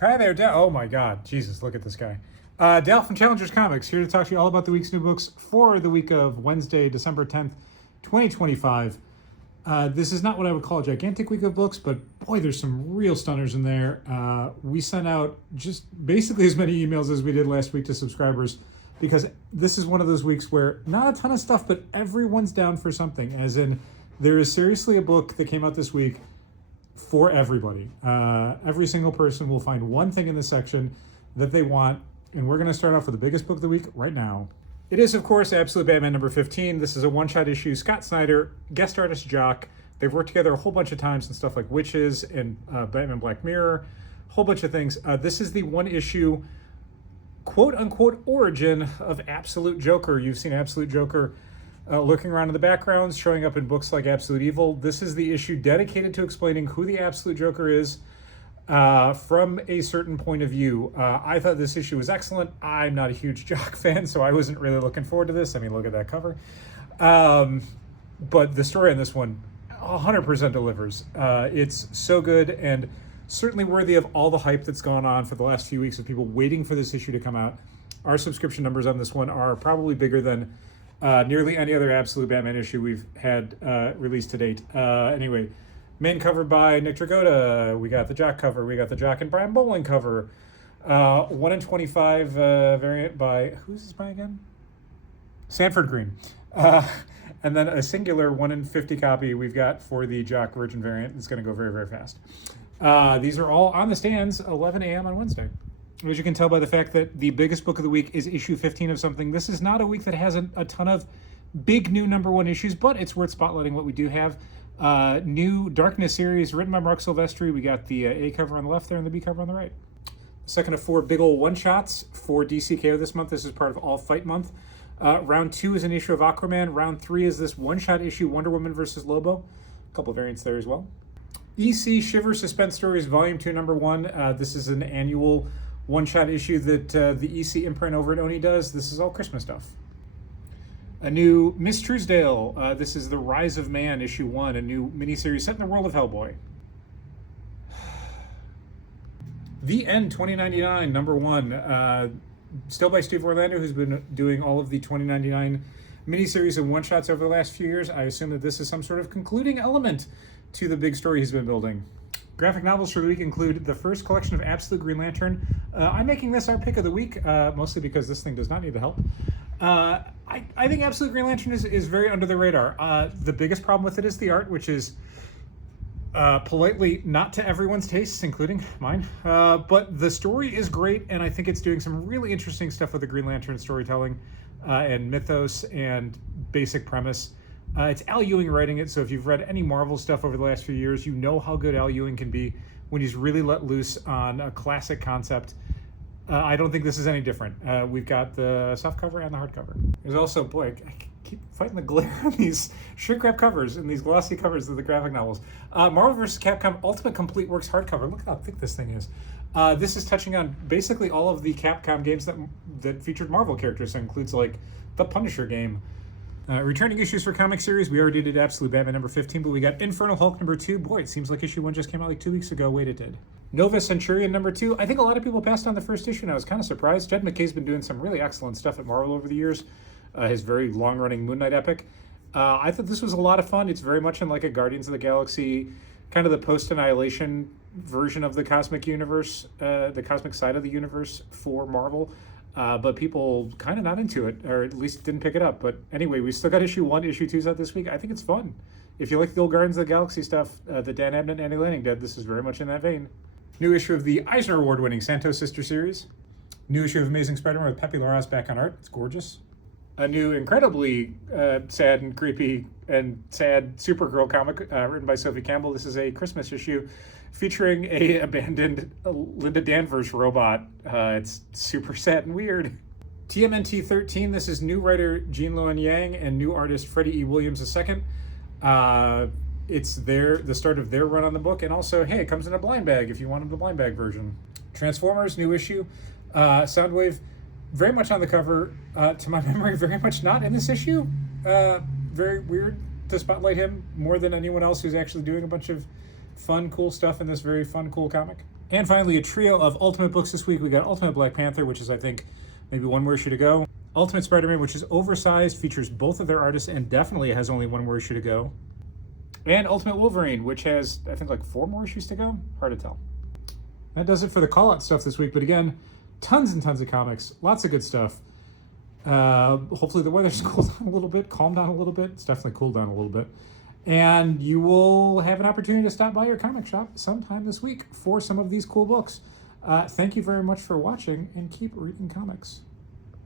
Hi there, Dal. Oh my God, Jesus! Look at this guy. Dal from Challengers Comics here to talk to you all about the week's new books for the week of Wednesday, December 10th, 2025. This is not what I would call a gigantic week of books, but boy, there's some real stunners in there. We sent out just basically as many emails as we did last week to subscribers because this is one of those weeks where not a ton of stuff, but everyone's down for something. As in, there is seriously a book that came out this week for everybody. Every single person will find one thing in this section that they want, and we're going to start off with the biggest book of the week right now. It is, of course, Absolute Batman number 15. This is a one-shot issue. Scott Snyder, guest artist Jock. They've worked together a whole bunch of times and stuff like Witches and Batman Black Mirror, a whole bunch of things. This is the one-issue, quote-unquote, origin of Absolute Joker. You've seen Absolute Joker lurking around in the backgrounds, showing up in books like Absolute Evil. This is the issue dedicated to explaining who the Absolute Joker is from a certain point of view. I thought this issue was excellent. I'm not a huge Jock fan, so I wasn't really looking forward to this. I mean, look at that cover. But the story on this one 100% delivers. It's so good and certainly worthy of all the hype that's gone on for the last few weeks of people waiting for this issue to come out. Our subscription numbers on this one are probably bigger than nearly any other Absolute Batman issue we've had released to date. Anyway, main cover by Nick Dragotta. We got the Jock cover. We got the Jock and Brian Bowling cover. 1 in 25 variant by, who's this by again? Sanford Green. And then a singular 1 in 50 copy we've got for the Jock Virgin variant. It's going to go very, very fast. These are all on the stands 11 a.m. on Wednesday. As you can tell by the fact that the biggest book of the week is issue 15 of something, this is not a week that has a ton of big new number one issues, but it's worth spotlighting what we do have. New Darkness series written by Mark Silvestri. We got the A cover on the left there and the B cover on the right. Second of 4 big ol' one-shots for DCKO this month. This is part of All Fight Month. Round 2 is an issue of Aquaman. Round 3 is this one-shot issue, Wonder Woman versus Lobo. A couple variants there as well. EC Shiver Suspense Stories Volume 2, Number 1. This is an annual one-shot issue that the EC imprint over at Oni does. This is all Christmas stuff. A new Miss Truesdale. This is The Rise of Man, issue 1, a new miniseries set in the world of Hellboy. The End 2099, number 1. Still by Steve Orlando, who's been doing all of the 2099 miniseries and one-shots over the last few years. I assume that this is some sort of concluding element to the big story he's been building. Graphic novels for the week include the first collection of Absolute Green Lantern. I'm making this our pick of the week, mostly because this thing does not need the help. I think Absolute Green Lantern is very under the radar. The biggest problem with it is the art, which is politely not to everyone's tastes, including mine. But the story is great, and I think it's doing some really interesting stuff with the Green Lantern storytelling and mythos and basic premise. It's Al Ewing writing it, so if you've read any Marvel stuff over the last few years, you know how good Al Ewing can be when he's really let loose on a classic concept. I don't think this is any different. We've got the softcover and the hardcover. There's also, boy, I keep fighting the glare on these shrink wrap covers and these glossy covers of the graphic novels. Marvel vs. Capcom Ultimate Complete Works hardcover. Look how thick this thing is. This is touching on basically all of the Capcom games that featured Marvel characters. So it includes like the Punisher game. Returning issues for comic series. We already did Absolute Batman number 15, but we got Infernal Hulk number 2. Boy, it seems like issue 1 just came out like 2 weeks ago. Wait, it did. Nova Centurion number 2. I think a lot of people passed on the first issue, and I was kind of surprised. Jed McKay's been doing some really excellent stuff at Marvel over the years. His very long-running Moon Knight epic. I thought this was a lot of fun. It's very much in like a Guardians of the Galaxy, kind of the post-Annihilation version of the cosmic universe, the cosmic side of the universe for Marvel. But people kind of not into it, or at least didn't pick it up. But anyway, we still got issue 1, issue 2's out this week. I think it's fun. If you like the old Guardians of the Galaxy stuff that Dan Abnett and Andy Lanning did, this is very much in that vein. New issue of the Eisner Award-winning Santos Sister series. New issue of Amazing Spider-Man with Pepe Larraz back on art. It's gorgeous. A new, incredibly sad and creepy and sad Supergirl comic written by Sophie Campbell. This is a Christmas issue featuring a abandoned Linda Danvers robot. It's super sad and weird. TMNT 13, this is new writer Jean Luen Yang and new artist Freddie E. Williams II. It's the start of their run on the book, and also, hey, it comes in a blind bag if you wanted the blind bag version. Transformers, new issue. Soundwave, very much on the cover. To my memory, very much not in this issue. Very weird to spotlight him more than anyone else who's actually doing a bunch of fun, cool stuff in this very fun, cool comic. And finally, a trio of Ultimate books this week. We got Ultimate Black Panther, which is, I think, maybe one more issue to go. Ultimate Spider-Man, which is oversized, features both of their artists, and definitely has only one more issue to go. And Ultimate Wolverine, which has, I think, like 4 more issues to go. Hard to tell. That does it for the call-out stuff this week. But again, tons and tons of comics. Lots of good stuff. Hopefully the weather's cooled down a little bit, calmed down a little bit. It's definitely cooled down a little bit. And you will have an opportunity to stop by your comic shop sometime this week for some of these cool books. Thank you very much for watching, and keep reading comics.